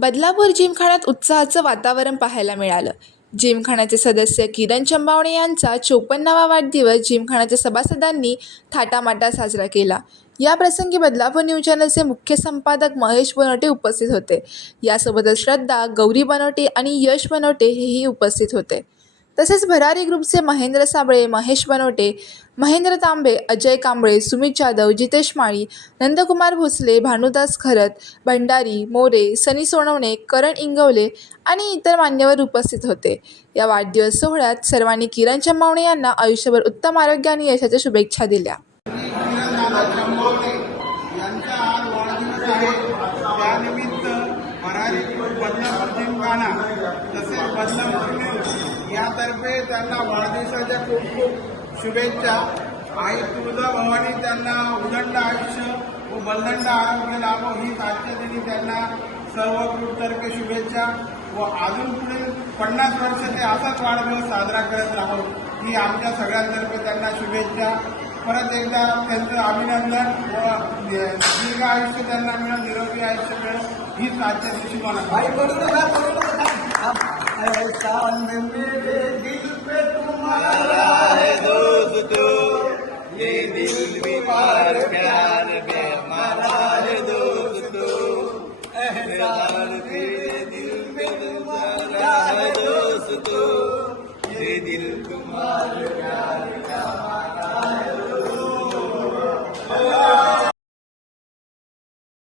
बदलापूर जिमखान्यात उत्साहाचं वातावरण पाहायला मिळालं. जिमखान्याचे सदस्य किरण चंबावणे यांचा 54वा वाढदिवस जिमखान्याच्या सभासदांनी थाटामाटात साजरा केला. या प्रसंगी बदलापूर न्यूज चॅनलचे मुख्य संपादक महेश बनवटे उपस्थित होते. यासोबतच श्रद्धा, गौरी बनवटे आणि यश बनवटे हेही उपस्थित होते. तसेच भरारी ग्रुपचे महेंद्र साबळे, महेश बनवटे, महेंद्र तांबे, अजय कांबळे, सुमित जाधव, जितेश माळी, नंदकुमार भोसले, भानुदास खरत, भंडारी, मोरे, सनी सोनवणे, करण इंगवले आणि इतर मान्यवर उपस्थित होते. या वाढदिवस सोहळ्यात सर्वांनी किरण चंबावणे यांना आयुष्यभर उत्तम आरोग्य आणि यशाच्या शुभेच्छा दिल्या. यांचा आज वाढदिवस आहे. त्यानिमित्त भरारी बदलापूर जिमखाना तसेच बदलापूर न्यूज यातर्फे त्यांना वाढदिवसाच्या खूप खूप शुभेच्छा. आई तुळजा भवानी त्यांना उदंड आयुष्य व बलदंड आरोग्य लाभो हीच आजच्या दिनी त्यांना सर्व ग्रुपतर्फे शुभेच्छा व अजून पुढे 50 वर्ष ते असाच वाढदिवस साजरा करत राहो ही आमच्या सगळ्यांतर्फे त्यांना शुभेच्छा. परत एकदा त्यांचं अभिनंदन व दीर्घ आयुष्य त्यांना मिळेल, निरोगी आयुष्य मिळेल हीच आजच्या दिवशी मला